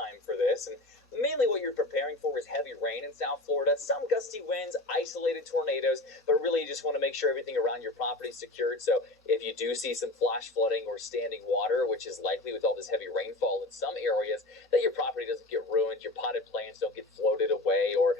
time for this, and mainly what you're preparing for is heavy rain in South Florida, some gusty winds, isolated tornadoes, but really you just want to make sure everything around your property is secured. So if you do see some flash flooding or standing water, which is likely with all this heavy rainfall in some areas, that your property doesn't get ruined, your potted plants don't get floated away or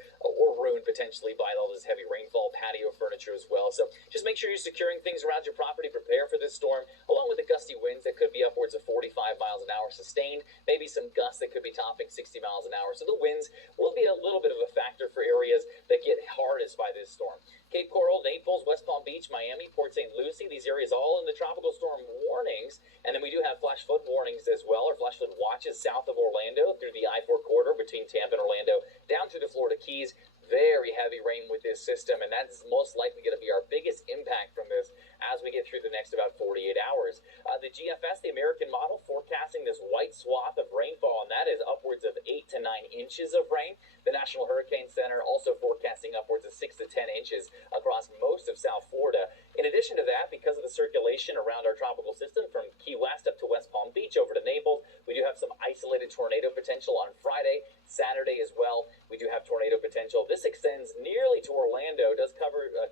ruined potentially by all this heavy rainfall, patio furniture as well. So just make sure you're securing things around your property, prepare for this storm, along with the gusty winds that could be upwards of 45 miles an hour sustained, maybe some gusts that could be topping 60 miles an hour. So the winds will be a little bit of a factor for areas that get hardest by this storm. Cape Coral, Naples, West Palm Beach, Miami, Port St. Lucie, these areas all in the tropical storm warnings. And then we do have flash flood warnings as well, or flash flood watches south of Orlando through the I-4 corridor between Tampa and Orlando, down through the Florida Keys. Very heavy rain with this system, and that's most likely going to be our biggest impact from this as we get through the next about 48 hours. The GFS, the American model, forecasting this white swath of rainfall, and that is upwards of 8 to 9 inches of rain. The National Hurricane Center also forecasting upwards of 6 to 10 inches across most of South Florida. In addition to that, because of the circulation around our tropical system from Key West up to West Palm Beach over to Naples, we do have some isolated tornado potential on Friday, Saturday as well. We do have tornado potential. This extends nearly to Orlando, does cover the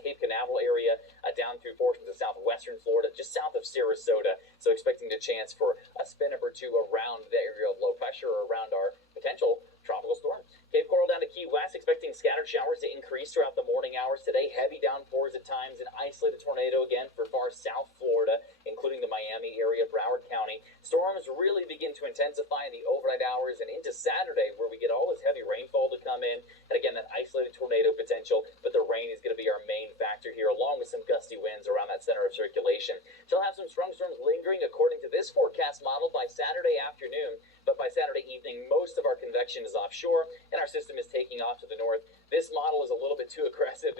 Cape Canaveral area, down through portions of southwestern Florida, just south of Sarasota. So expecting the chance for a spin up or two around the area of low pressure or around our potential tropical storm. Cape Coral down to Key West, expecting scattered showers to increase throughout the morning hours today. Heavy downpours at times, an isolated tornado again for far south Florida, including the Miami area, Broward County. Storms really begin to intensify in the overnight hours and into Saturday, where we get all this heavy rainfall to come in. And again, that isolated tornado potential, but the rain is going to be our main factor here, along with some gusty winds around that center of circulation. Still have some strong storms lingering according to this forecast model by Saturday afternoon, but by Saturday evening, most of our convection is offshore, and our system is taking off to the north. This model is a little bit too aggressive.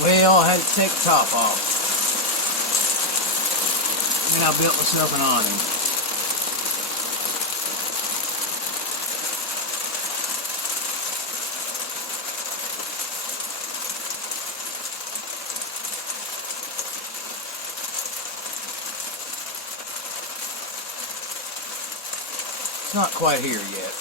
Well, I had to take the top off. Then I built myself an awning. It's not quite here yet.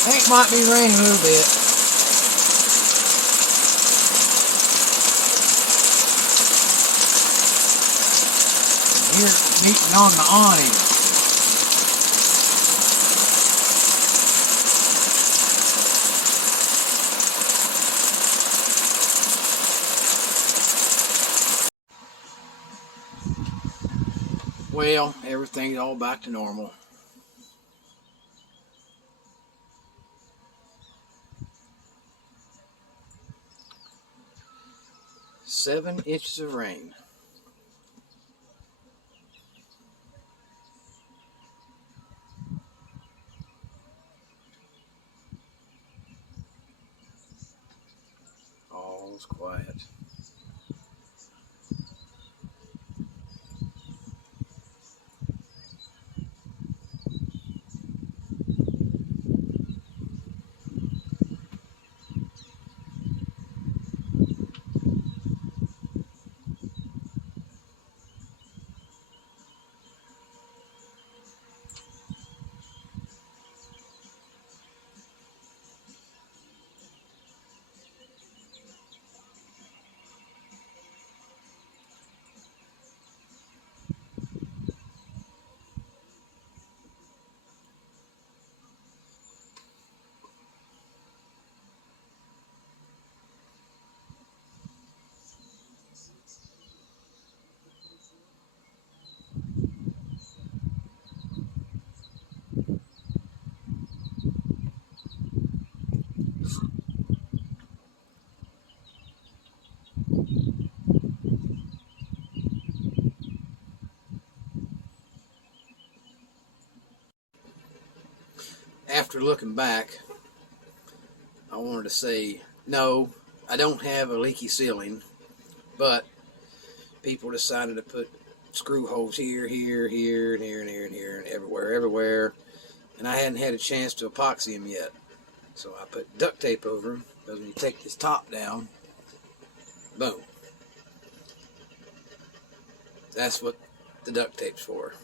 I think it might be raining a little bit. Here, beating on the awning. Well, everything's all back to normal. Seven inches of rain. feels quiet. After looking back, I wanted to say, no, I don't have a leaky ceiling, but people decided to put screw holes here, here, here, and here, and here, and here, and everywhere, and I hadn't had a chance to epoxy them yet. So I put duct tape over them, because when you take this top down, boom. That's what the duct tape's for.